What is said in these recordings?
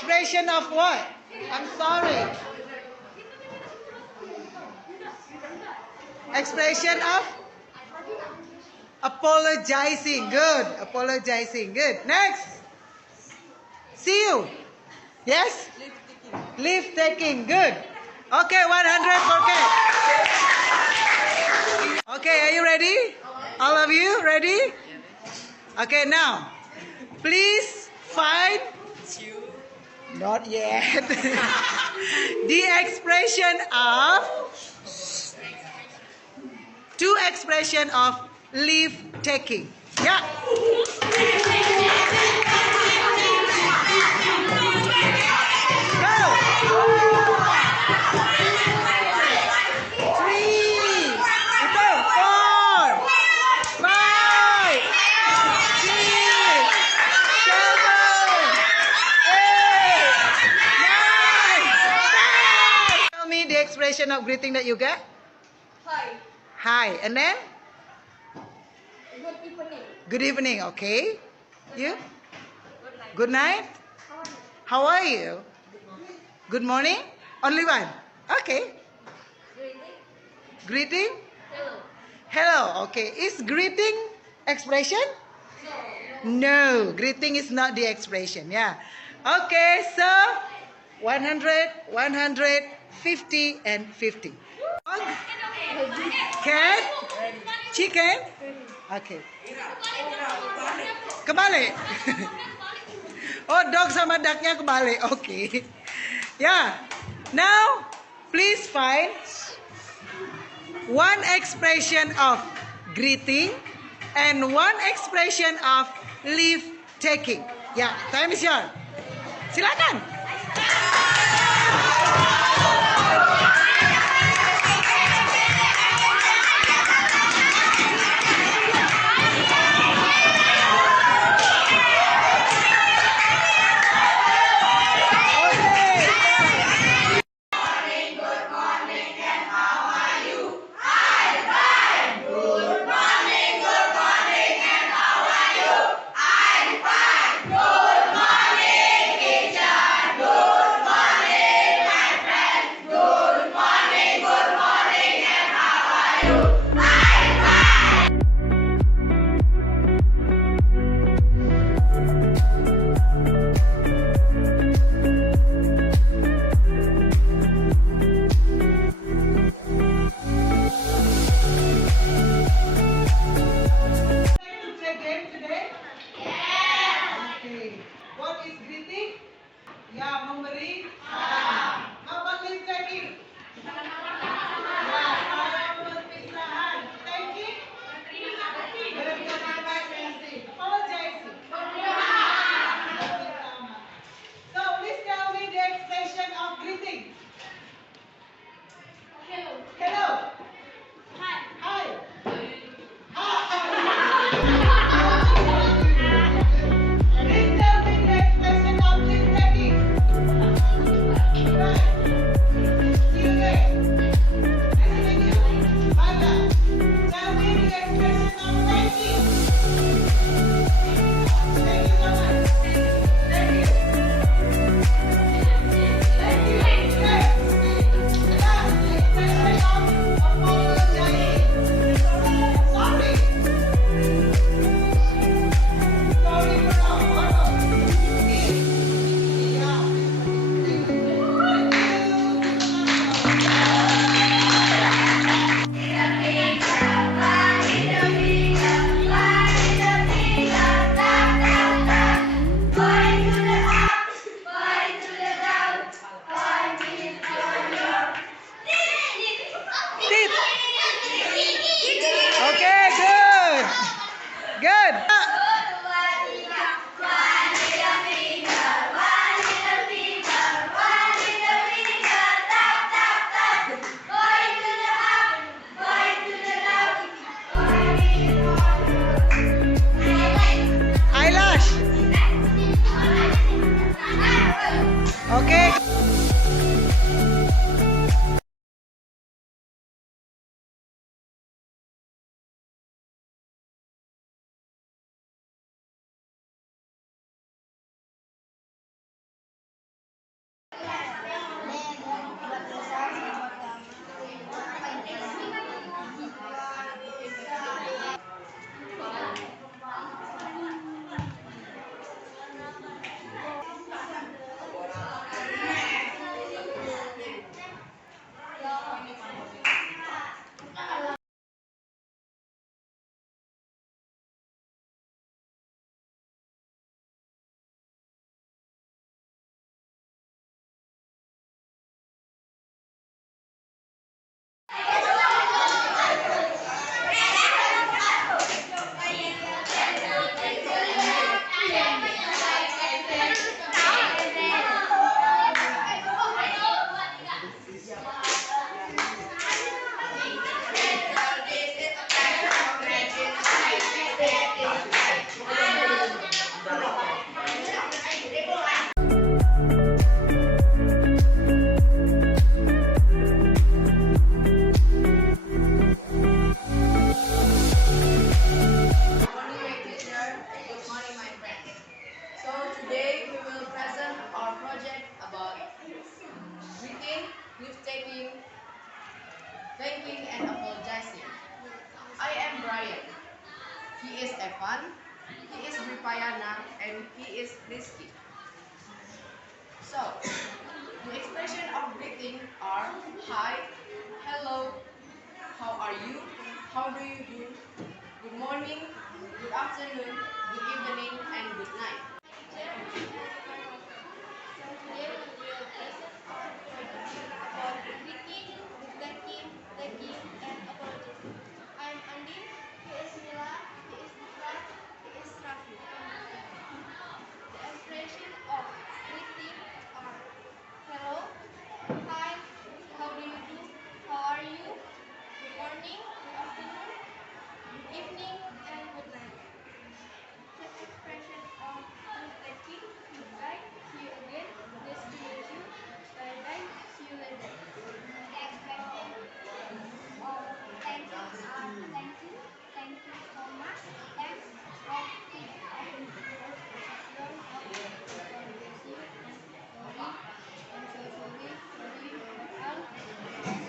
expression of what? I'm sorry. Expression of apologizing. Good. Apologizing. Good. Next. See you. Yes? Leave taking. Good. Okay, 100 for Kate. Okay, are you ready? All of you ready? Okay, now, please find. Not yet. The expression of. Two expression of leave taking. Yeah. Expression of greeting that you get? Hi. Hi. And then? Good evening. Good evening. Okay. You? Good Good night. night. How are you? Good morning. Only one. Okay. Greeting. Greeting? Hello. Hello. Okay. Is greeting expression? No. Greeting is not the expression. Yeah. Okay. So 100, 150, and 50. Dog? Cat? Chicken? Okay. Kebalik. Oh, dog sama ducknya kebalik. Okay. Yeah. Now, please find one expression of greeting and one expression of leave taking. Yeah, time is yours. Silakan. thanking and apologizing. I am Brian. He is Evan. He is Bripayana, and he is Rizky. So, the expression of greeting are hi, hello, how are you, how do you do, good morning, good afternoon, good evening, and good night. Greeting, thanking, and apologizing. I'm Andin. He is Mila. He is Dikra. He is Raffi. The expression of greeting are hello, hi, how do you do, how are you, good morning, good afternoon, good evening, and good night. The expression of thanking, goodbye, see you again, nice to meet you, bye bye, see you later. The expression of thanking are thank you so much, thanks, Rocky, and don't God bless you, and sorry, I'm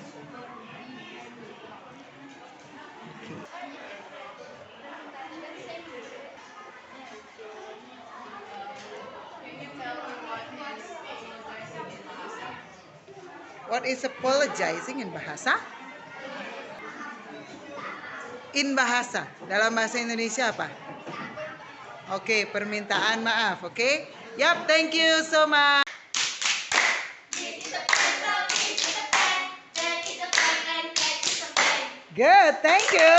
so sorry for all, thanks for the presentation. Can you tell me what is apologizing in Bahasa? What is apologizing in bahasa? In bahasa. Dalam bahasa Indonesia apa? Oke, permintaan maaf. Oke. Yap, thank you so much. Good, thank you.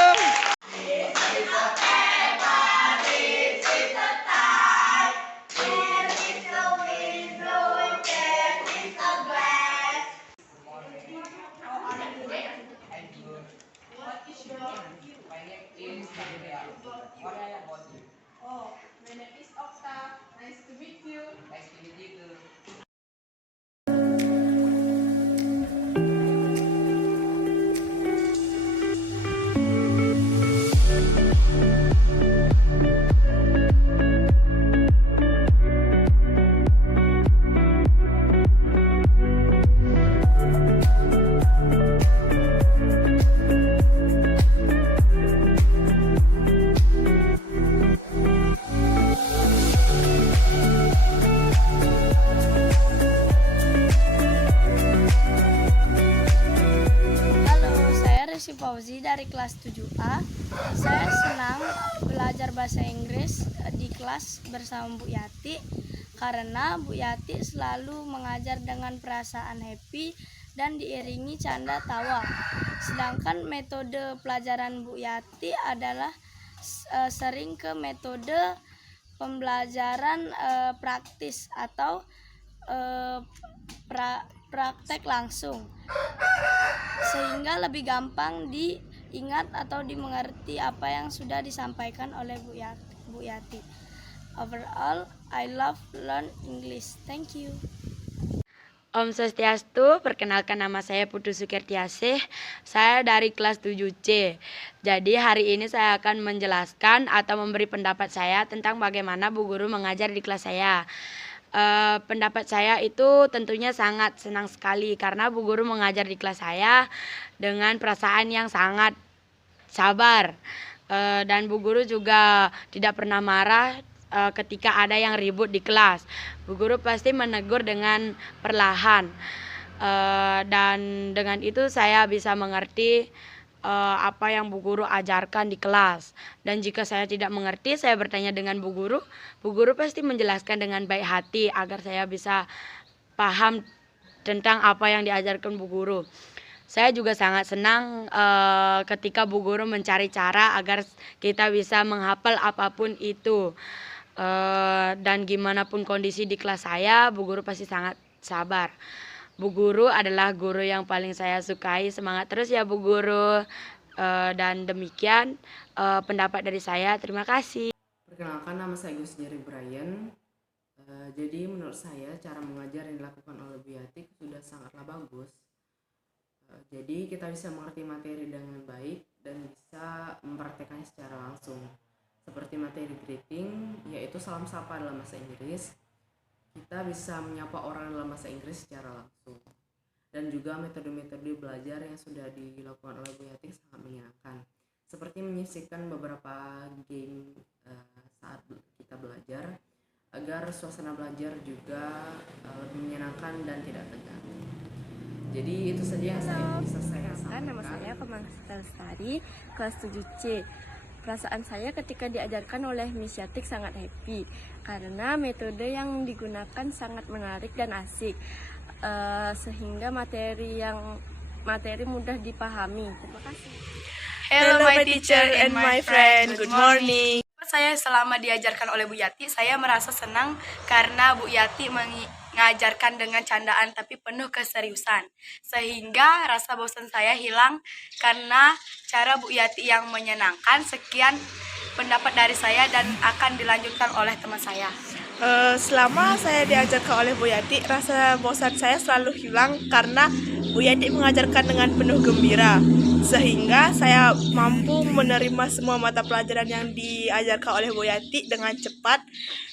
What is your name? My name is Andrea. What about you? Oh, my name is Okta. Nice to meet you. Nice to meet you too. Halo, saya Resi Fauzi dari kelas 7A. Saya senang belajar bahasa Inggris di kelas bersama Bu Yati karena Bu Yati selalu mengajar dengan perasaan happy dan diiringi canda tawa. Sedangkan metode pelajaran Bu Yati adalah sering ke metode pembelajaran praktis atau praktek langsung, sehingga lebih gampang diingat atau dimengerti apa yang sudah disampaikan oleh Bu Yati. Overall, I love learn English. Thank you. Om Swastiastu, perkenalkan nama saya Putu Sukirtiasih. Saya dari kelas 7C. Jadi hari ini saya akan menjelaskan atau memberi pendapat saya tentang bagaimana Bu Guru mengajar di kelas saya. Pendapat saya itu tentunya sangat senang sekali karena Bu Guru mengajar di kelas saya dengan perasaan yang sangat sabar. Dan Bu Guru juga tidak pernah marah ketika ada yang ribut di kelas. Bu Guru pasti menegur dengan perlahan. Dan dengan itu saya bisa mengerti apa yang Bu Guru ajarkan di kelas. Dan jika saya tidak mengerti, saya bertanya dengan Bu Guru. Bu Guru pasti menjelaskan dengan baik hati agar saya bisa paham tentang apa yang diajarkan Bu Guru. Saya juga sangat senang ketika Bu Guru mencari cara agar kita bisa menghafal apapun itu. Dan gimana pun kondisi di kelas saya, Bu Guru pasti sangat sabar. Bu Guru adalah guru yang paling saya sukai. Semangat terus ya Bu Guru. Dan demikian pendapat dari saya. Terima kasih. Perkenalkan, nama saya Gus Jari Brian. Jadi menurut saya cara mengajar yang dilakukan oleh Bu Yati sudah sangatlah bagus. Jadi kita bisa mengerti materi dengan baik dan bisa mempraktekannya secara langsung. Seperti materi greeting, yaitu salam sapa dalam bahasa Inggris. Kita bisa menyapa orang dalam bahasa Inggris secara langsung. dan juga metode-metode belajar yang sudah dilakukan oleh Bu Yati sangat menyenangkan. Seperti menyisipkan beberapa game saat kita belajar agar suasana belajar juga lebih menyenangkan dan tidak tegang. Jadi itu saja yang bisa saya sampaikan. Nama saya Kemang Lestari, kelas 7C. Perasaan saya ketika diajarkan oleh Miss Yatik sangat happy karena metode yang digunakan sangat menarik dan asik, sehingga materi mudah dipahami. Terima kasih. Hello my teacher and my friend, good morning. Saya selama diajarkan oleh Bu Yati, saya merasa senang karena Bu Yati mengajarkan dengan candaan tapi penuh keseriusan. Sehingga rasa bosan saya hilang karena cara Bu Yati yang menyenangkan. Sekian pendapat dari saya dan akan dilanjutkan oleh teman saya. Selama saya diajarkan oleh Bu Yati, rasa bosan saya selalu hilang karena Bu Yati mengajarkan dengan penuh gembira, sehingga saya mampu menerima semua mata pelajaran yang diajarkan oleh Bu Yati dengan cepat,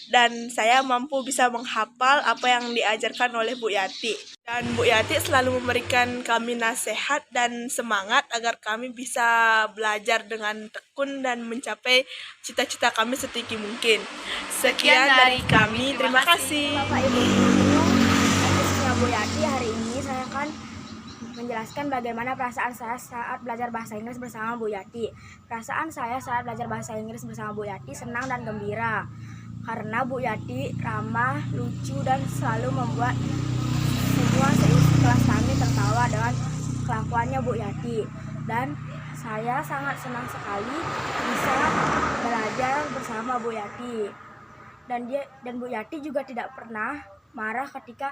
dan saya mampu bisa menghafal apa yang diajarkan oleh Bu Yati. Dan Bu Yati selalu memberikan kami nasihat dan semangat agar kami bisa belajar dengan tekun dan mencapai cita-cita kami setinggi mungkin. Sekian dari kami, terima kasih. Bapak Ibu Guru, atas Bu Yati, hari ini saya akan menjelaskan bagaimana perasaan saya saat belajar bahasa Inggris bersama Bu Yati. Perasaan saya saat belajar bahasa Inggris bersama Bu Yati senang dan gembira karena Bu Yati ramah, lucu, dan selalu membuat semua seisi kelas kami tertawa dengan kelakuannya Bu Yati. Dan saya sangat senang sekali bisa belajar bersama Bu Yati. Dan Bu Yati juga tidak pernah marah ketika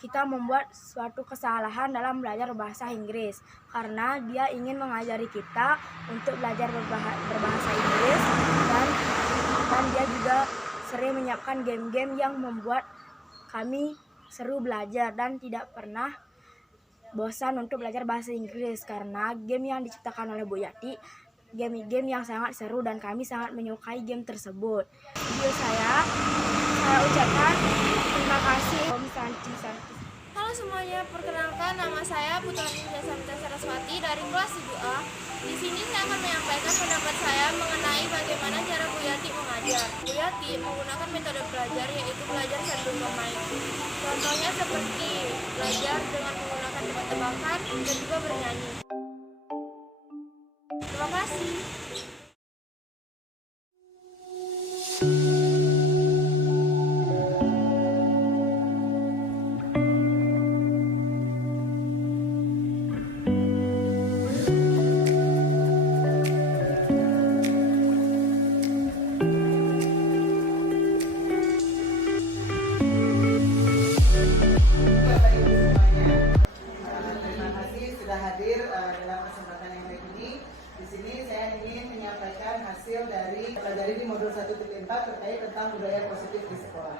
kita membuat suatu kesalahan dalam belajar bahasa Inggris, karena dia ingin mengajari kita untuk belajar berbahasa Inggris, dan dia juga sering menyiapkan game-game yang membuat kami seru belajar dan tidak pernah bosan untuk belajar bahasa Inggris, karena game yang diciptakan oleh Bu Yati game-game yang sangat seru dan kami sangat menyukai game tersebut. Video saya ucapkan terima kasih Om Santi. Halo semuanya, perkenalkan nama saya Putrani Samita Saraswati dari kelas 7A. Di sini saya akan menyampaikan pendapat saya mengenai bagaimana cara Bu Yati mengajar. Bu Yati menggunakan metode belajar yaitu belajar sambil bermain. Contohnya seperti belajar dengan menggunakan tebak-tebakan dan juga bernyanyi. Terima kasih. Dari di modul 1.4 terkait tentang budaya positif di sekolah.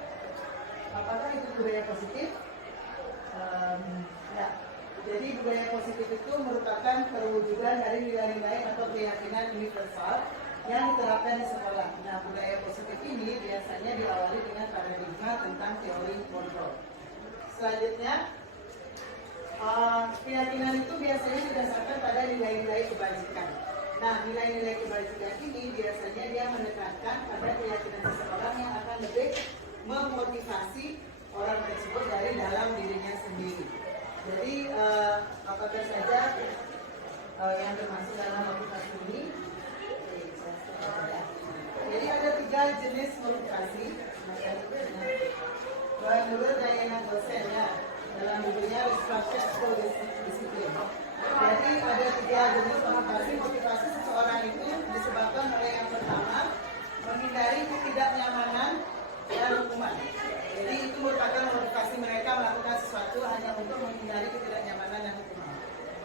Apakah itu budaya positif? Ya. Jadi budaya positif itu merupakan perwujudan dari nilai-nilai atau keyakinan universal yang diterapkan di sekolah. Nah, budaya positif ini biasanya diawali dengan paradigma tentang teori kontrol. Selanjutnya, keyakinan itu biasanya didasarkan pada nilai-nilai kebajikan. Nah, nilai-nilai kebajikan ini biasanya dia menekankan pada keyakinan seseorang yang akan lebih memotivasi orang tersebut dari dalam dirinya sendiri. Jadi, apakah saja yang termasuk dalam motivasi ini? Jadi ada 3 jenis motivasi. Menurut Diana Gosen ya, dalam bukunya Restructured School Discipline. Jadi ada 3 jenis motivasi. Motivasi seseorang itu disebabkan oleh yang pertama, menghindari ketidaknyamanan dan hukuman. Jadi itu merupakan motivasi mereka melakukan sesuatu hanya untuk menghindari ketidaknyamanan dan hukuman.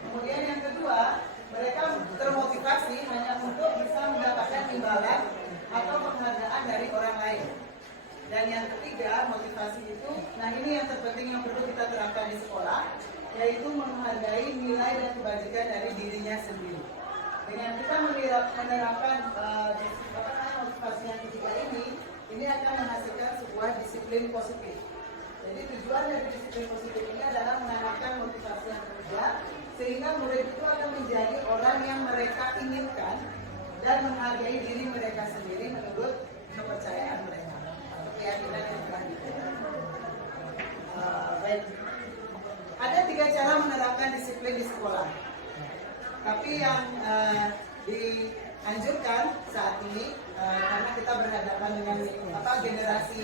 Kemudian yang kedua, mereka termotivasi hanya untuk bisa mendapatkan imbalan atau penghargaan dari orang lain. Dan yang ketiga, motivasi itu, nah ini yang terpenting yang perlu kita terapkan di sekolah, yaitu menghargai nilai dan kebajikan dari dirinya sendiri. Dengan kita menerapkan motivasi yang ketiga ini akan menghasilkan sebuah disiplin positif. Jadi tujuan dari disiplin positif ini adalah menanamkan motivasi yang ketiga, sehingga murid itu akan menjadi orang yang mereka inginkan dan menghargai diri mereka sendiri menurut kepercayaan mereka, keyakinan yang telah diberikan. Baik. Ada 3 cara menerapkan disiplin di sekolah. Tapi yang dianjurkan saat ini karena kita berhadapan dengan generasi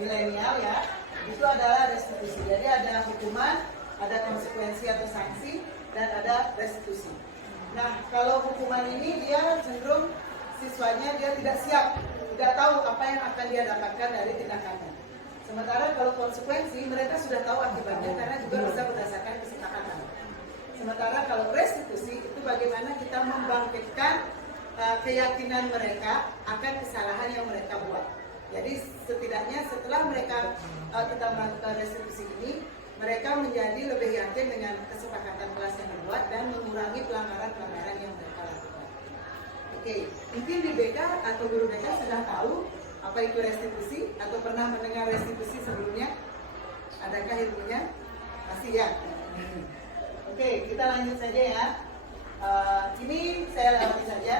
milenial ya, itu adalah restitusi. Jadi ada hukuman, ada konsekuensi atau sanksi, dan ada restitusi. Nah, kalau hukuman ini dia cenderung siswanya dia tidak siap, tidak tahu apa yang akan dia dapatkan dari tindakannya. Sementara kalau konsekuensi mereka sudah tahu akibatnya karena juga bisa berdasarkan kesepakatan. Sementara kalau restitusi itu bagaimana kita membangkitkan keyakinan mereka akan kesalahan yang mereka buat. Jadi setidaknya setelah mereka kita melakukan restitusi ini, mereka menjadi lebih yakin dengan kesepakatan kelas yang dibuat dan mengurangi pelanggaran-pelanggaran yang mereka lakukan. Oke, mungkin di BK atau guru BK sudah tahu apa itu restitusi atau pernah mendengar restitusi sebelumnya? Adakah ilmunya? Masih ya? Oke, kita lanjut saja ya. Ini saya lewati saja.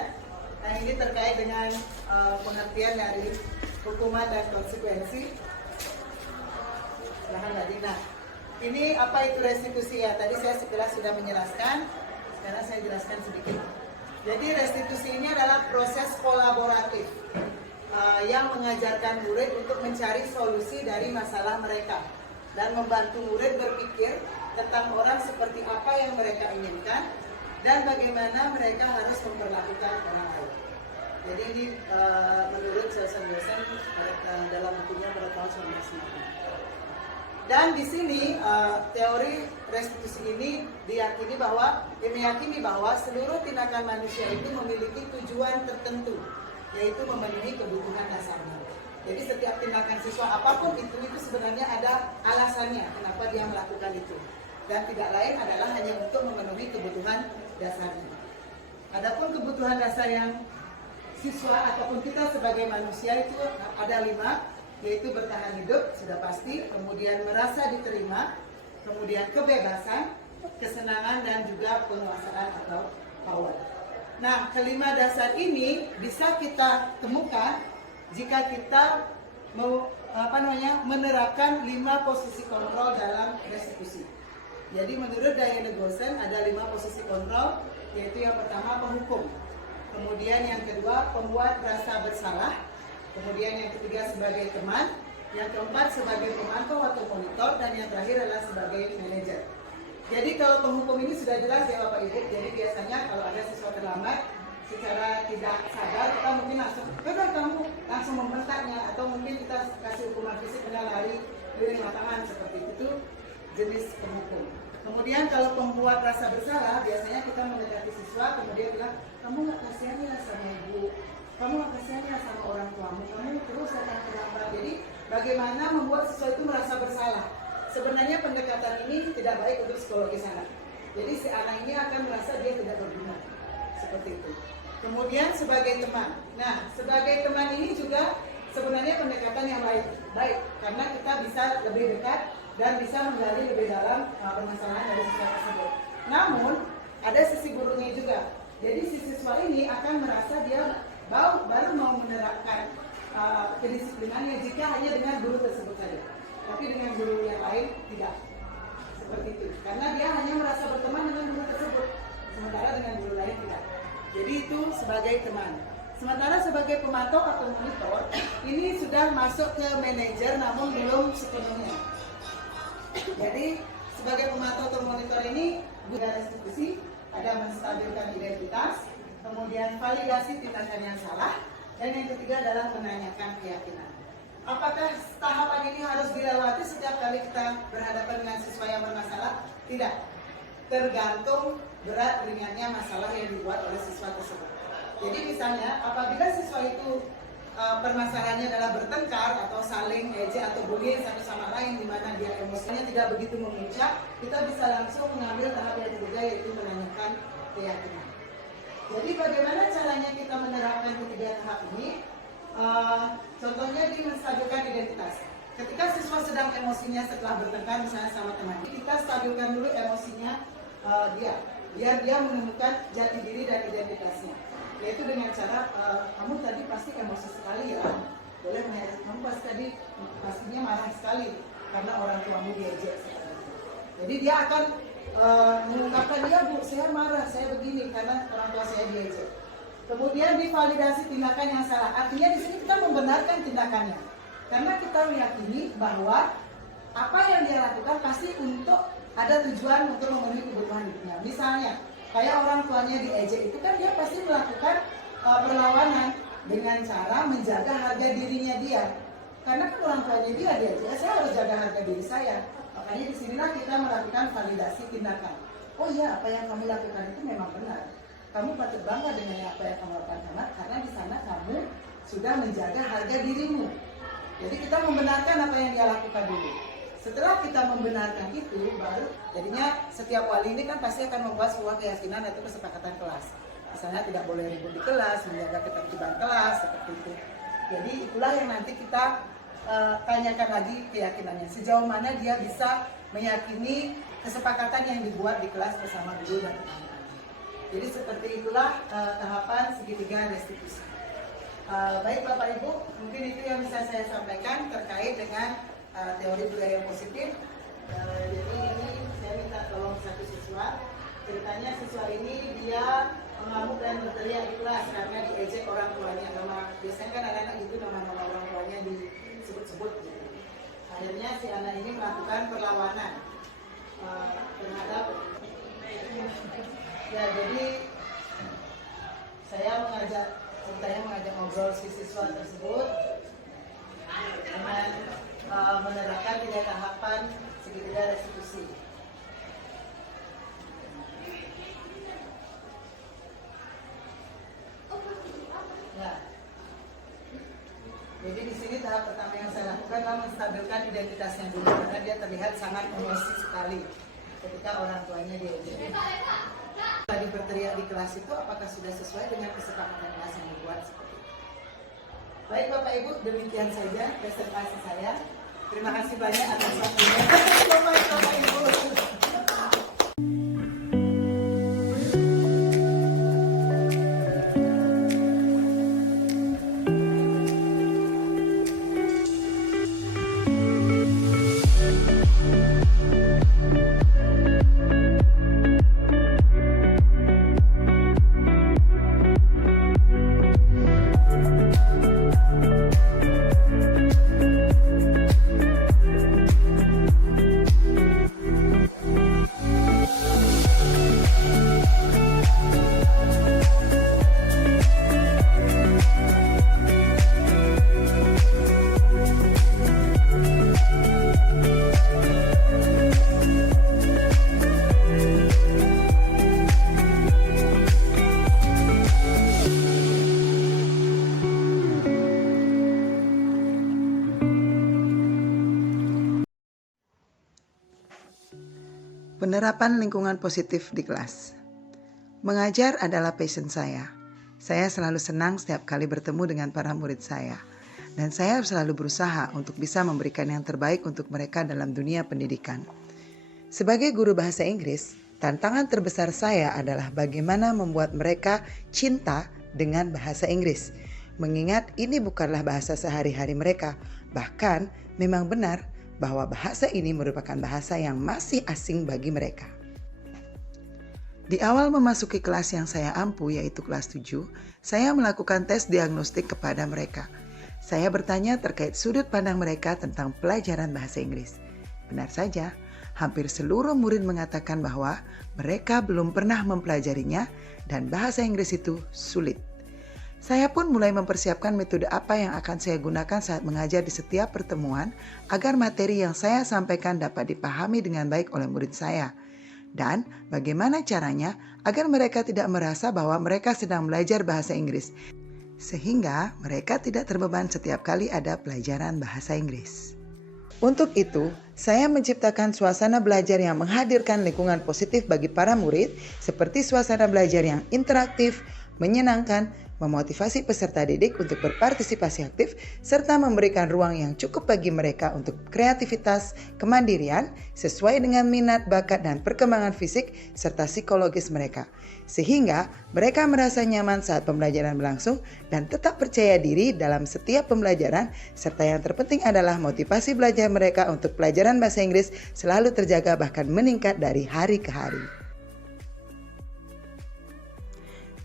Nah, ini terkait dengan pengertian dari hukuman dan konsekuensi. Silahkan Mbak Dina. Ini apa itu restitusi ya? Tadi saya sekilas sudah menjelaskan. Sekarang saya jelaskan sedikit. Jadi restitusi ini adalah proses kolaboratif yang mengajarkan murid untuk mencari solusi dari masalah mereka dan membantu murid berpikir tentang orang seperti apa yang mereka inginkan dan bagaimana mereka harus memperlakukan orang lain. Jadi ini menurut Selson Dosen dalam bukunya pada tahun 1990. Dan di sini teori restitusi ini meyakini bahwa seluruh tindakan manusia itu memiliki tujuan tertentu, yaitu memenuhi kebutuhan dasarnya. Jadi setiap tindakan siswa apapun itu sebenarnya ada alasannya kenapa dia melakukan itu. Dan tidak lain adalah hanya untuk memenuhi kebutuhan dasarnya. Adapun kebutuhan dasar yang siswa ataupun kita sebagai manusia itu ada 5, yaitu bertahan hidup, sudah pasti, kemudian merasa diterima, kemudian kebebasan, kesenangan, dan juga penguasaan atau power. Nah, kelima dasar ini bisa kita temukan jika kita menerapkan 5 posisi kontrol dalam restitusi. Jadi menurut Diana Gosen ada 5 posisi kontrol, yaitu yang pertama penghukum, kemudian yang kedua pembuat rasa bersalah, kemudian yang ketiga sebagai teman, yang keempat sebagai pemantau atau monitor, dan yang terakhir adalah sebagai manajer. Jadi kalau penghukum ini sudah jelas ya Bapak Ibu. Jadi biasanya kalau ada siswa terlambat, secara tidak sadar kita mungkin langsung membentaknya, atau mungkin kita kasih hukuman fisik dengan lari keliling lapangan, seperti itu jenis penghukum. Kemudian kalau pembuat rasa bersalah, biasanya kita mendekati siswa kemudian bilang, kamu nggak kasihan ya sama ibu, kamu nggak kasihan ya sama orang tuamu, kamu terus datang terlambat. Jadi bagaimana membuat siswa itu merasa bersalah. Sebenarnya pendekatan ini tidak baik untuk psikologis anak. Jadi si anak ini akan merasa dia tidak berguna, seperti itu. Kemudian sebagai teman. Nah, sebagai teman ini juga sebenarnya pendekatan yang baik karena kita bisa lebih dekat dan bisa menggali lebih dalam permasalahan dari siswa tersebut. Namun ada sisi buruknya juga. Jadi si siswa ini akan merasa dia baru mau menerapkan kedisiplinannya jika hanya dengan guru tersebut saja, tapi dengan guru yang lain tidak. Seperti itu. Karena dia hanya merasa berteman dengan guru tersebut, sementara dengan guru lain tidak. Jadi itu sebagai teman. Sementara sebagai pemantau atau monitor, ini sudah masuk ke manajer namun belum sepenuhnya. Jadi sebagai pemantau atau monitor ini guna restitusi, ada menstabilkan identitas, kemudian validasi tindakan yang salah, dan yang ketiga adalah menanyakan keyakinan. Apakah tahapan ini harus dilewati setiap kali kita berhadapan dengan siswa yang bermasalah? Tidak. Tergantung berat ringannya masalah yang dibuat oleh siswa tersebut. Jadi misalnya apabila siswa itu permasalahannya adalah bertengkar atau saling ejek atau bullying satu sama lain di mana dia emosinya tidak begitu memuncak, kita bisa langsung mengambil tahap yang ketiga, yaitu menanyakan keyakinan. Jadi bagaimana caranya kita menerapkan ketiga tahap ini? Contohnya di menstabilkan identitas. Ketika siswa sedang emosinya setelah bertengkar misalnya sama teman, kita stabilkan dulu emosinya biar dia menemukan jati diri dan identitasnya. Yaitu dengan cara, kamu tadi pasti emosi sekali ya, boleh mengingat, kamu pasti tadi pastinya marah sekali karena orang tuamu diejek sekali. Jadi dia akan mengungkapkan, ya bu, saya marah, saya begini karena orang tua saya diejek. Kemudian divalidasi tindakan yang salah. Artinya di sini kita membenarkan tindakannya. Karena kita meyakini bahwa apa yang dia lakukan pasti untuk ada tujuan untuk memenuhi kebutuhan hidupnya. Misalnya, kayak orang tuanya diejek itu kan dia pasti melakukan perlawanan dengan cara menjaga harga dirinya dia. Karena kan orang tuanya dia diejek, saya harus jaga harga diri saya. Makanya disinilah kita melakukan validasi tindakan. Oh iya, apa yang kamu lakukan itu memang benar. Kamu patut bangga dengan apa yang kamu lakukan karena di sana kamu sudah menjaga harga dirimu. Jadi kita membenarkan apa yang dia lakukan dulu. Setelah kita membenarkan itu, baru jadinya setiap wali ini kan pasti akan membuat sebuah keyakinan atau kesepakatan kelas. Misalnya tidak boleh ribut di kelas, menjaga ketertiban kelas, seperti itu. Jadi itulah yang nanti kita tanyakan lagi keyakinannya. Sejauh mana dia bisa meyakini kesepakatan yang dibuat di kelas bersama guru dan teman-teman. Jadi seperti itulah tahapan segitiga restitusi. Baik Bapak Ibu, mungkin itu yang bisa saya sampaikan terkait dengan teori budaya positif. Jadi ini saya minta tolong satu siswa. Ceritanya siswa ini dia mengamuk dan berteriak di kelas karena diejek orang tuanya. Biasanya kan anak-anak itu nama-nama orang tuanya disebut-sebut gitu. Akhirnya si anak ini melakukan perlawanan terhadap. Ya, jadi saya mengajak ngobrol si siswa tersebut dengan menerapkan 3 tahapan segitiga restitusi. Nah, jadi di sini tahap pertama yang saya lakukan adalah menstabilkan identitasnya dulu karena dia terlihat sangat emosi sekali ketika orang tuanya diejek. Tadi berteriak di kelas itu apakah sudah sesuai dengan kesepakatan kelas yang dibuat seperti itu? Baik Bapak Ibu, demikian saja presentasi saya. Terima kasih banyak atas waktunya. Bapak Ibu. Penerapan lingkungan positif di kelas. Mengajar adalah passion saya. Saya selalu senang setiap kali bertemu dengan para murid saya. Dan saya selalu berusaha untuk bisa memberikan yang terbaik untuk mereka dalam dunia pendidikan. Sebagai guru bahasa Inggris, tantangan terbesar saya adalah bagaimana membuat mereka cinta dengan bahasa Inggris. Mengingat ini bukanlah bahasa sehari-hari mereka. Bahkan memang benar bahwa bahasa ini merupakan bahasa yang masih asing bagi mereka. Di awal memasuki kelas yang saya ampu, yaitu kelas 7, saya melakukan tes diagnostik kepada mereka. Saya bertanya terkait sudut pandang mereka tentang pelajaran bahasa Inggris. Benar saja, hampir seluruh murid mengatakan bahwa mereka belum pernah mempelajarinya dan bahasa Inggris itu sulit. Saya pun mulai mempersiapkan metode apa yang akan saya gunakan saat mengajar di setiap pertemuan agar materi yang saya sampaikan dapat dipahami dengan baik oleh murid saya. Dan bagaimana caranya agar mereka tidak merasa bahwa mereka sedang belajar bahasa Inggris, sehingga mereka tidak terbeban setiap kali ada pelajaran bahasa Inggris. Untuk itu, saya menciptakan suasana belajar yang menghadirkan lingkungan positif bagi para murid, seperti suasana belajar yang interaktif, menyenangkan, memotivasi peserta didik untuk berpartisipasi aktif, serta memberikan ruang yang cukup bagi mereka untuk kreativitas, kemandirian, sesuai dengan minat, bakat, dan perkembangan fisik serta psikologis mereka. Sehingga mereka merasa nyaman saat pembelajaran berlangsung dan tetap percaya diri dalam setiap pembelajaran, serta yang terpenting adalah motivasi belajar mereka untuk pelajaran bahasa Inggris selalu terjaga bahkan meningkat dari hari ke hari.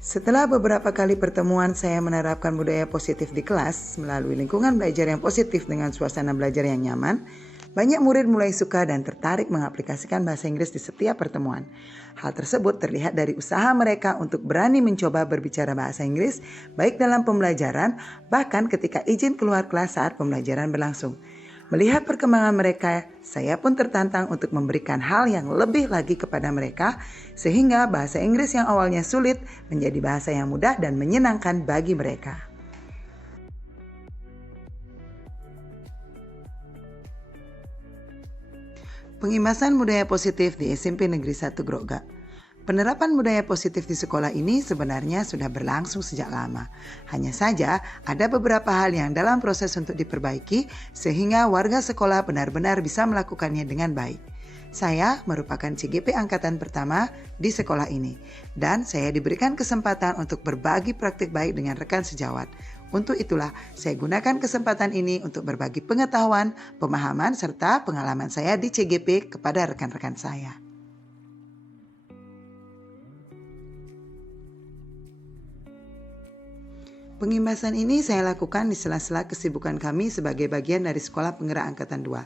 Setelah beberapa kali pertemuan, saya menerapkan budaya positif di kelas melalui lingkungan belajar yang positif dengan suasana belajar yang nyaman. Banyak murid mulai suka dan tertarik mengaplikasikan bahasa Inggris di setiap pertemuan. Hal tersebut terlihat dari usaha mereka untuk berani mencoba berbicara bahasa Inggris, baik dalam pembelajaran, bahkan ketika izin keluar kelas saat pembelajaran berlangsung. Melihat perkembangan mereka, saya pun tertantang untuk memberikan hal yang lebih lagi kepada mereka, sehingga bahasa Inggris yang awalnya sulit menjadi bahasa yang mudah dan menyenangkan bagi mereka. Pengimbasan budaya positif di SMP Negeri 1 Grogak. Penerapan budaya positif di sekolah ini sebenarnya sudah berlangsung sejak lama. Hanya saja ada beberapa hal yang dalam proses untuk diperbaiki sehingga warga sekolah benar-benar bisa melakukannya dengan baik. Saya merupakan CGP angkatan pertama di sekolah ini dan saya diberikan kesempatan untuk berbagi praktik baik dengan rekan sejawat. Untuk itulah saya gunakan kesempatan ini untuk berbagi pengetahuan, pemahaman serta pengalaman saya di CGP kepada rekan-rekan saya. Pengimbasan ini saya lakukan di sela-sela kesibukan kami sebagai bagian dari Sekolah Penggerak Angkatan 2.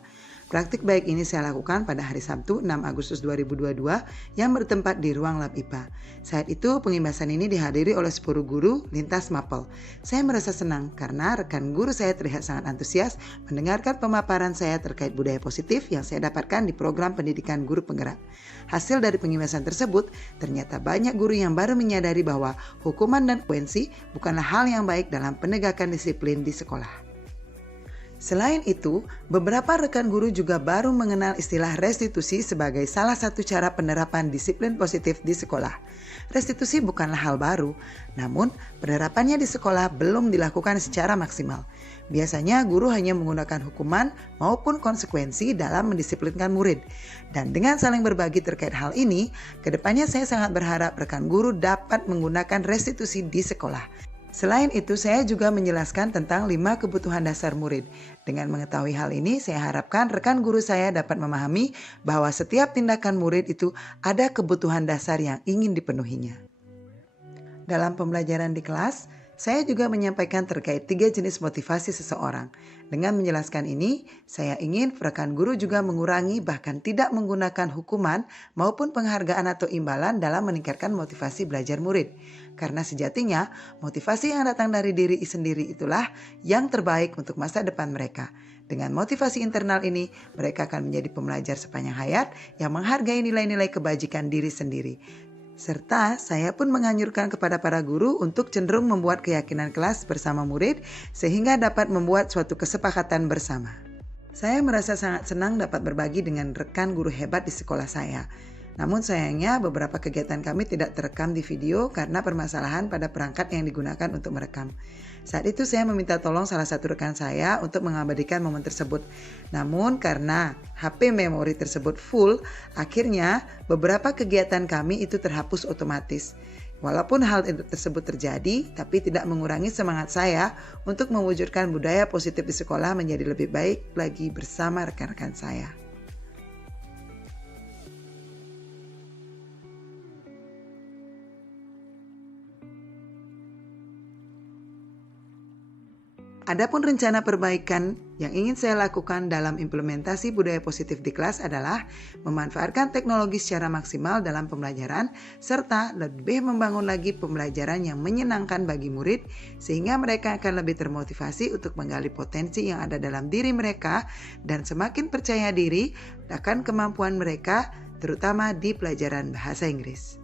Praktik baik ini saya lakukan pada hari Sabtu 6 Agustus 2022 yang bertempat di ruang lab IPA. Saat itu pengimbasan ini dihadiri oleh 10 guru lintas mapel. Saya merasa senang karena rekan guru saya terlihat sangat antusias mendengarkan pemaparan saya terkait budaya positif yang saya dapatkan di program pendidikan guru penggerak. Hasil dari pengimbasan tersebut, ternyata banyak guru yang baru menyadari bahwa hukuman dan konsekuensi bukanlah hal yang baik dalam penegakan disiplin di sekolah. Selain itu, beberapa rekan guru juga baru mengenal istilah restitusi sebagai salah satu cara penerapan disiplin positif di sekolah. Restitusi bukanlah hal baru, namun penerapannya di sekolah belum dilakukan secara maksimal. Biasanya guru hanya menggunakan hukuman maupun konsekuensi dalam mendisiplinkan murid. Dan dengan saling berbagi terkait hal ini, kedepannya saya sangat berharap rekan guru dapat menggunakan restitusi di sekolah. Selain itu, saya juga menjelaskan tentang 5 kebutuhan dasar murid. Dengan mengetahui hal ini, saya harapkan rekan guru saya dapat memahami bahwa setiap tindakan murid itu ada kebutuhan dasar yang ingin dipenuhinya. Dalam pembelajaran di kelas, saya juga menyampaikan terkait 3 jenis motivasi seseorang. Dengan menjelaskan ini, saya ingin rekan guru juga mengurangi bahkan tidak menggunakan hukuman maupun penghargaan atau imbalan dalam meningkatkan motivasi belajar murid. Karena sejatinya, motivasi yang datang dari diri sendiri itulah yang terbaik untuk masa depan mereka. Dengan motivasi internal ini, mereka akan menjadi pembelajar sepanjang hayat yang menghargai nilai-nilai kebajikan diri sendiri. Serta saya pun menganjurkan kepada para guru untuk cenderung membuat keyakinan kelas bersama murid sehingga dapat membuat suatu kesepakatan bersama. Saya merasa sangat senang dapat berbagi dengan rekan guru hebat di sekolah saya. Namun sayangnya beberapa kegiatan kami tidak terekam di video karena permasalahan pada perangkat yang digunakan untuk merekam. Saat itu saya meminta tolong salah satu rekan saya untuk mengabadikan momen tersebut. Namun karena HP memori tersebut full, akhirnya beberapa kegiatan kami itu terhapus otomatis. Walaupun hal tersebut terjadi, tapi tidak mengurangi semangat saya untuk mewujudkan budaya positif di sekolah menjadi lebih baik lagi bersama rekan-rekan saya. Adapun rencana perbaikan yang ingin saya lakukan dalam implementasi budaya positif di kelas adalah memanfaatkan teknologi secara maksimal dalam pembelajaran serta lebih membangun lagi pembelajaran yang menyenangkan bagi murid sehingga mereka akan lebih termotivasi untuk menggali potensi yang ada dalam diri mereka dan semakin percaya diri akan kemampuan mereka terutama di pelajaran bahasa Inggris.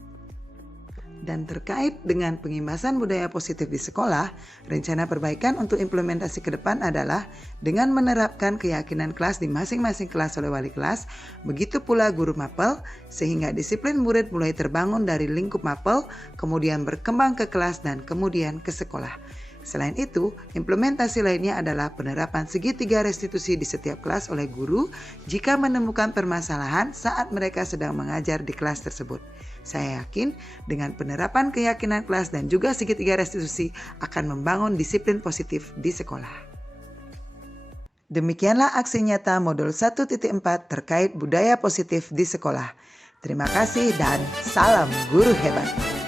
Dan terkait dengan pengimbasan budaya positif di sekolah, rencana perbaikan untuk implementasi ke depan adalah dengan menerapkan keyakinan kelas di masing-masing kelas oleh wali kelas, begitu pula guru mapel, sehingga disiplin murid mulai terbangun dari lingkup mapel, kemudian berkembang ke kelas dan kemudian ke sekolah. Selain itu, implementasi lainnya adalah penerapan segitiga restitusi di setiap kelas oleh guru jika menemukan permasalahan saat mereka sedang mengajar di kelas tersebut. Saya yakin dengan penerapan keyakinan kelas dan juga segitiga restitusi akan membangun disiplin positif di sekolah. Demikianlah aksi nyata modul 1.4 terkait budaya positif di sekolah. Terima kasih dan salam guru hebat.